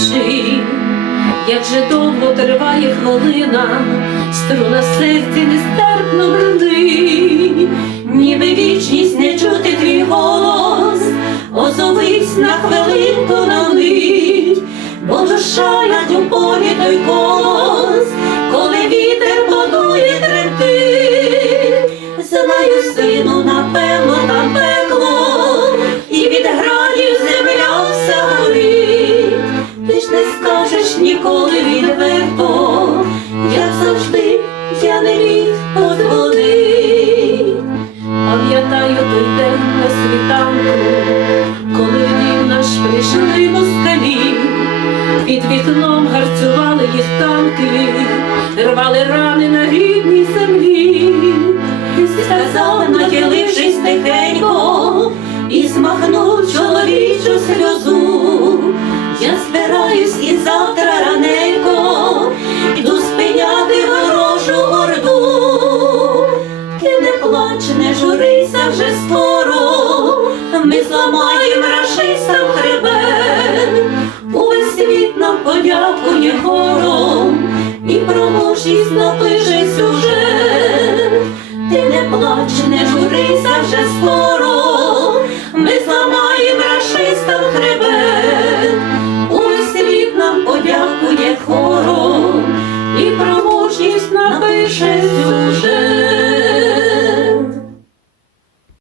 душі, як же довго триває хвилина, струна серці нестерпно бродить, ніби вічність не чути твій голос, озовись на хвилинку на мить, бо душа лять у той колос, коли вітер подує тремти, знаю сину. Скажеш ніколи відверто, як завжди я не міг подзвонить. Пам'ятаю той день на світанку, коли дім наш прийшли москалі, під вікном гарцювали їх танки, рвали рани на рідній землі, і сказав, нахилившись тихенько, і змахнув чоловічу Хоч не журися вже скоро, ми зламаєм рашистам хребет, увесь світ нам подякує хором і про мужність напише сюжет, ти не плач, не